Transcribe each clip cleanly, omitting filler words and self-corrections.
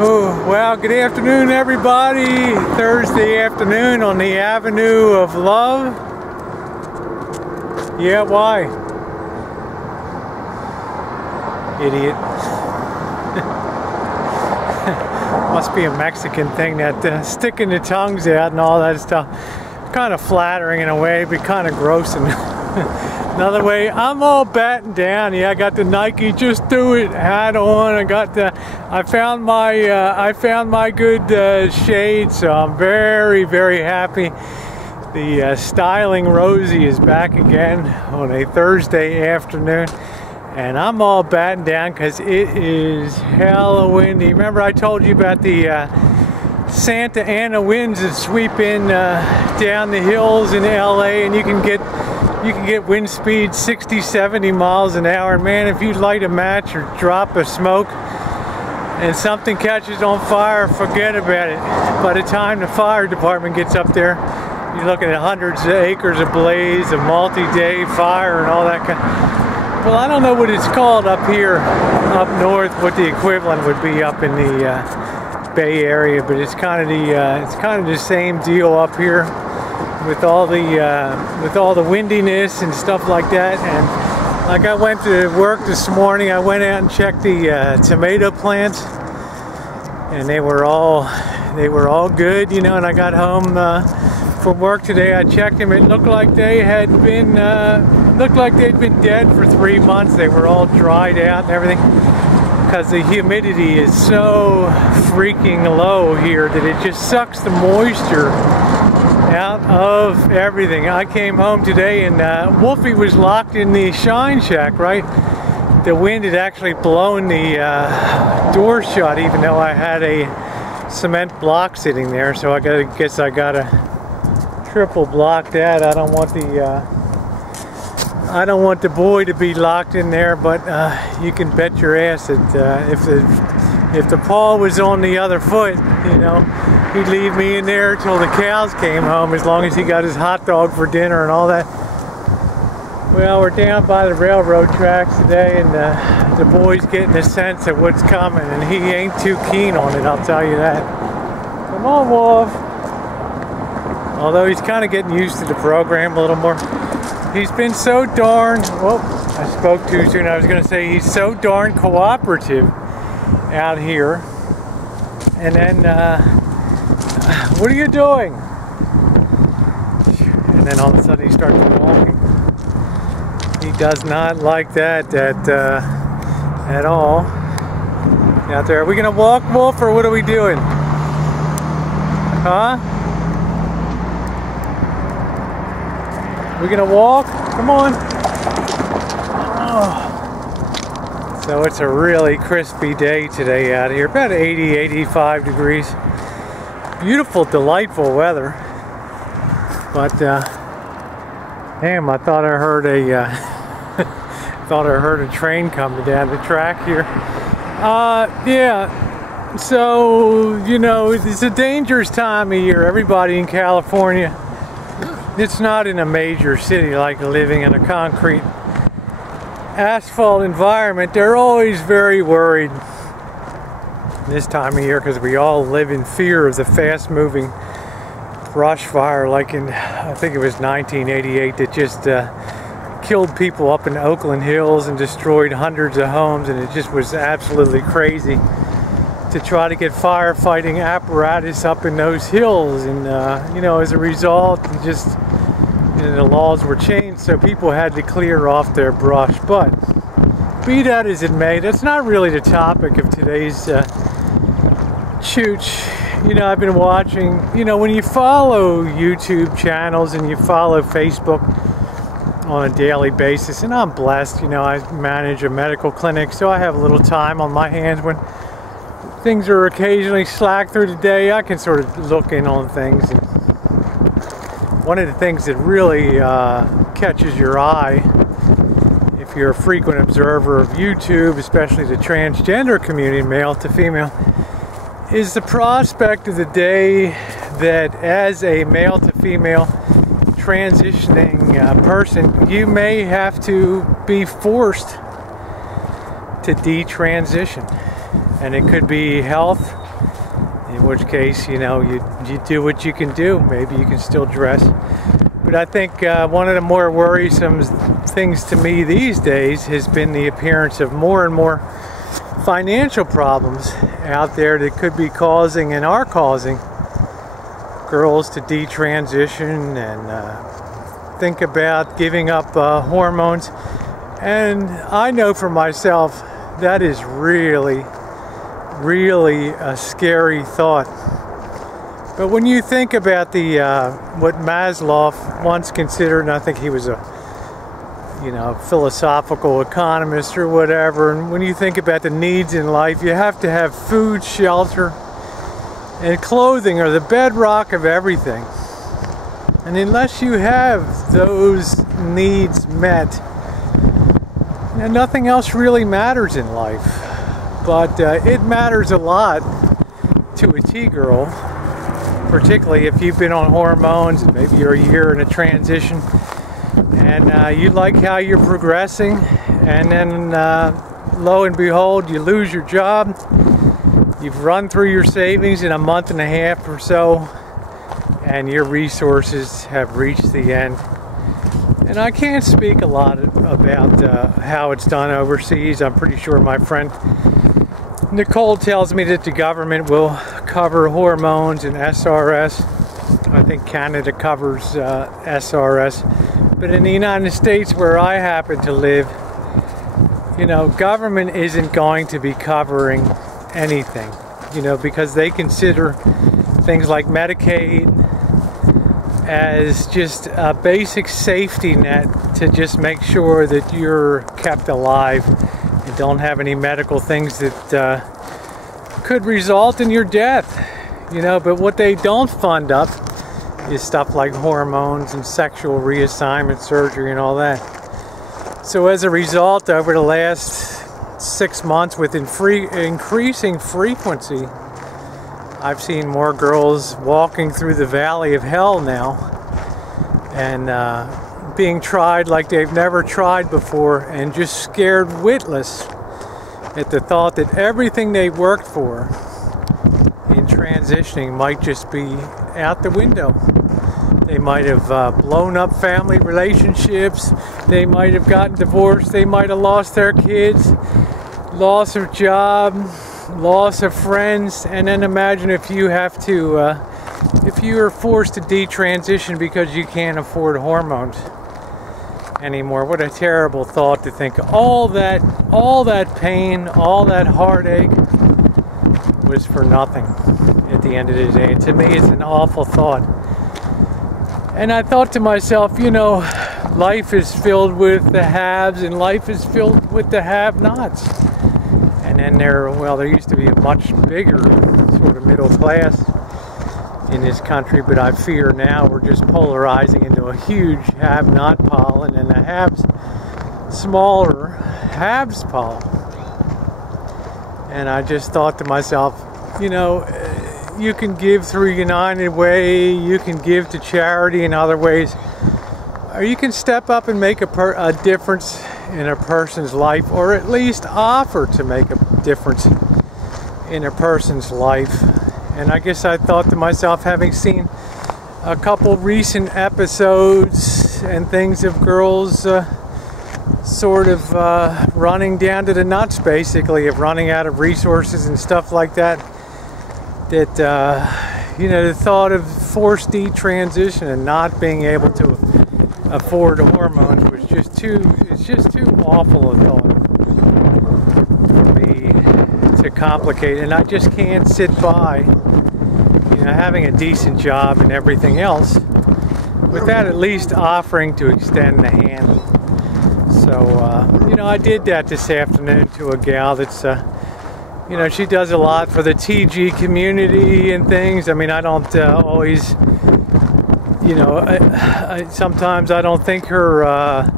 Oh, well, good afternoon, everybody. Thursday afternoon on the Avenue of Love. Yeah, why? Idiot. Must be a Mexican thing, that sticking the tongues out and all that stuff. Kind of flattering in a way, but kind of gross in another way. I'm all battened down. Yeah, I got the Nike Just Do It hat on. I found my good shade, so I'm very, very happy. The styling Rosie is back again on a Thursday afternoon, and I'm all battened down because it is hella windy. Remember I told you about the Santa Ana winds that sweep in down the hills in LA, and you can get wind speeds 60-70 miles an hour. And man, if you light a match or drop a smoke and something catches on fire, forget about it. By the time the fire department gets up there, you're looking at hundreds of acres ablaze, a multi-day fire and all that kind of. Well, I don't know what it's called up here, up north, what the equivalent would be up in the Bay Area, but it's kind of the same deal up here with all the windiness and stuff like that. And like I went to work this morning, I went out and checked the tomato plants, and they were all good, you know. And I got home from work today. I checked them. It looked like they had been they'd been dead for 3 months. They were all dried out and everything, because the humidity is so freaking low here that it just sucks the moisture out of everything. I came home today and Wolfie was locked in the shine shack, right? The wind had actually blown the door shut, even though I had a cement block sitting there. So I guess I gotta triple block that. I don't want the boy to be locked in there, but you can bet your ass that if the paw was on the other foot, you know, he'd leave me in there till the cows came home, as long as he got his hot dog for dinner and all that. Well, we're down by the railroad tracks today, and the boy's getting a sense of what's coming, and he ain't too keen on it, I'll tell you that. Come on, Wolf. Although he's kind of getting used to the program a little more. He's been so darn, well, I spoke too soon. I was going to say he's so darn cooperative out here. And then, what are you doing? And then all of a sudden he starts walking. He does not like that at all. Out there, are we going to walk, Wolf, or what are we doing? Huh? We're gonna walk? Come on. Oh. So it's a really crispy day today out here. About 80, 85 degrees. Beautiful, delightful weather. But damn, I thought I heard a train coming down the track here. Yeah. So, you know, it's a dangerous time of year. Everybody in California. It's not in a major city like living in a concrete asphalt environment. They're always very worried this time of year, because we all live in fear of the fast-moving brush fire, like in, I think it was 1988, that just killed people up in Oakland Hills and destroyed hundreds of homes. And it just was absolutely crazy to try to get firefighting apparatus up in those hills. And you know, as a result, the laws were changed, so people had to clear off their brush. But be that as it may, that's not really the topic of today's Chooch. You know, I've been watching, you know, when you follow YouTube channels and you follow Facebook on a daily basis, and I'm blessed, you know, I manage a medical clinic, so I have a little time on my hands when things are occasionally slack through the day. I can sort of look in on things. And one of the things that really catches your eye, if you're a frequent observer of YouTube, especially the transgender community, male to female, is the prospect of the day that as a male to female transitioning person, you may have to be forced to detransition. And it could be health In which case, you know, you do what you can do. Maybe you can still dress. But I think one of the more worrisome things to me these days has been the appearance of more and more financial problems out there that could be causing and are causing girls to detransition and think about giving up hormones. And I know for myself that is really a scary thought. But when you think about the what Maslow once considered, and I think he was a philosophical economist or whatever, and when you think about the needs in life, you have to have food, shelter, and clothing are the bedrock of everything. And unless you have those needs met, nothing else really matters in life. But it matters a lot to a T-girl, particularly if you've been on hormones and maybe you're a year in a transition and you like how you're progressing, and then lo and behold, you lose your job. You've run through your savings in a month and a half or so, and your resources have reached the end. And I can't speak a lot about how it's done overseas. I'm pretty sure my friend Nicole tells me that the government will cover hormones and SRS. I think Canada covers SRS. But in the United States, where I happen to live, government isn't going to be covering anything, because they consider things like Medicaid as just a basic safety net to just make sure that you're kept alive and don't have any medical things that could result in your death. But what they don't fund up is stuff like hormones and sexual reassignment surgery and all that. So as a result, over the last 6 months, with increasing frequency, I've seen more girls walking through the valley of hell now and being tried like they've never tried before, and just scared witless at the thought that everything they worked for in transitioning might just be out the window. They might have blown up family relationships, they might have gotten divorced, they might have lost their kids, loss of job, loss of friends. And then imagine if you have to if you are forced to detransition because you can't afford hormones anymore. What a terrible thought to think all that pain, all that heartache was for nothing at the end of the day. To me, it's an awful thought. And I thought to myself, life is filled with the haves and life is filled with the have-nots. And then there used to be a much bigger sort of middle class in this country, but I fear now we're just polarizing into a huge have-not pile, and then the haves, smaller haves pile. And I just thought to myself, you can give through United Way, you can give to charity in other ways, or you can step up and make a difference in a person's life, or at least offer to make a difference in a person's life. And I guess I thought to myself, having seen a couple recent episodes and things of girls sort of running down to the nuts, basically, of running out of resources and stuff like that, that the thought of forced detransition and not being able to afford hormones was just too awful a thought for me to complicate. And I just can't sit by, having a decent job and everything else, without at least offering to extend the hand. So I did that this afternoon to a gal that's she does a lot for the TG community and things. I mean, I don't always, sometimes I don't think her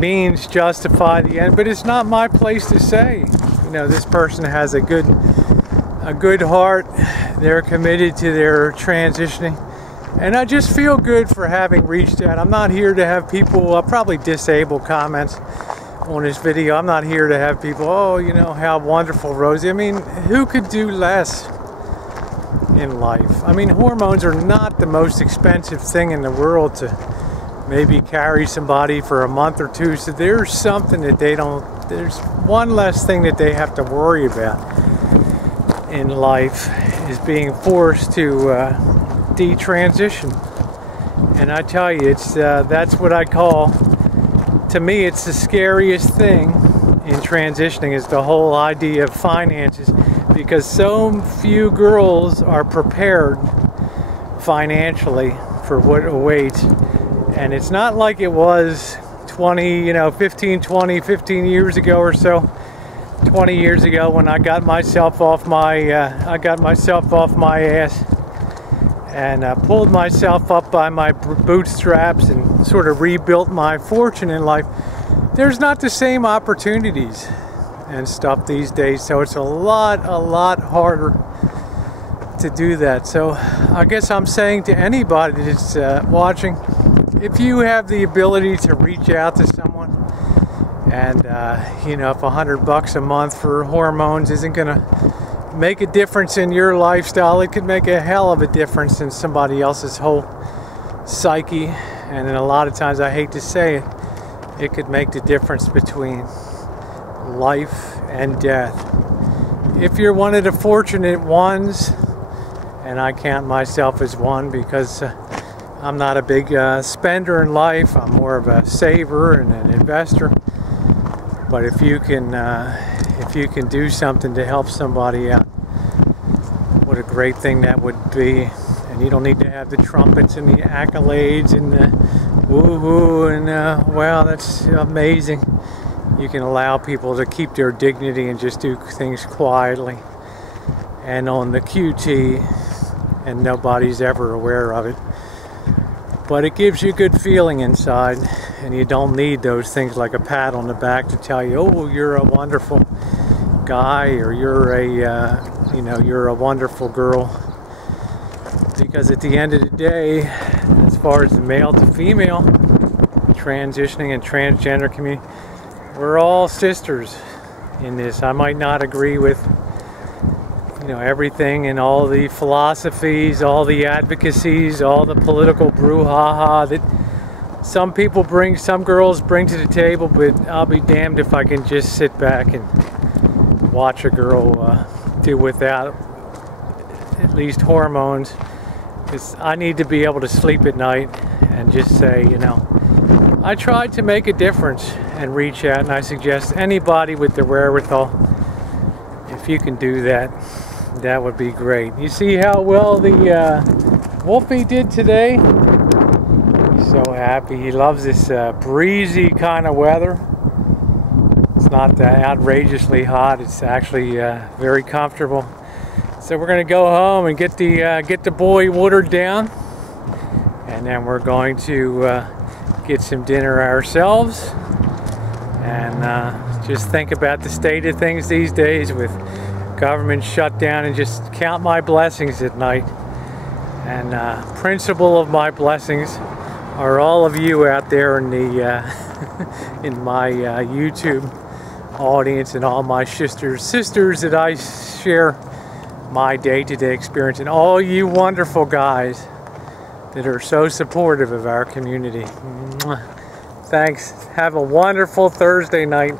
means justify the end, but it's not my place to say. This person has a good heart. They're committed to their transitioning, and I just feel good for having reached out. I'm not here to have people probably disable comments on this video. I'm not here to have people, how wonderful, Rosie. I mean, who could do less? in life. I mean, hormones are not the most expensive thing in the world to maybe carry somebody for a month or two, so there's something that they don't, there's one less thing that they have to worry about in life, is being forced to detransition. And I tell you, it's that's what I call, to me, it's the scariest thing in transitioning, is the whole idea of finances, because so few girls are prepared financially for what awaits. And it's not like it was 15 years ago or so. 20 years ago, when I got myself off my ass and pulled myself up by my bootstraps and sort of rebuilt my fortune in life. There's not the same opportunities and stuff these days, so it's a lot harder to do that. So I guess I'm saying to anybody that's watching, if you have the ability to reach out to someone, and you know, if $100 a month for hormones isn't gonna make a difference in your lifestyle, it could make a hell of a difference in somebody else's whole psyche. And then a lot of times, I hate to say it, it could make the difference between life and death. If you're one of the fortunate ones, and I count myself as one, because I'm not a big spender in life, I'm more of a saver and an investor. But if you can do something to help somebody out, what a great thing that would be. And you don't need to have the trumpets and the accolades and the woo-hoo and wow, that's amazing. You can allow people to keep their dignity and just do things quietly and on the QT, and nobody's ever aware of it. But it gives you a good feeling inside, and you don't need those things like a pat on the back to tell you, oh, you're a wonderful guy, or you're a you're a wonderful girl. Because at the end of the day, as far as the male to female transitioning and transgender community, we're all sisters in this. I might not agree with everything and all the philosophies, all the advocacies, all the political brouhaha that some people bring, some girls bring to the table, but I'll be damned if I can just sit back and watch a girl do without at least hormones. Because I need to be able to sleep at night and just say, I tried to make a difference and reach out, and I suggest anybody with the wherewithal, if you can do that, that would be great. You see how well the Wolfie did today? He's so happy. He loves this breezy kind of weather. It's not outrageously hot. It's actually very comfortable. So we're going to go home and get the boy watered down, and then we're going to get some dinner ourselves, and just think about the state of things these days with government shutdown, and just count my blessings at night. And principal of my blessings are all of you out there in the in my YouTube audience, and all my sisters that I share my day-to-day experience, and all you wonderful guys that are so supportive of our community. Thanks. Have a wonderful Thursday night.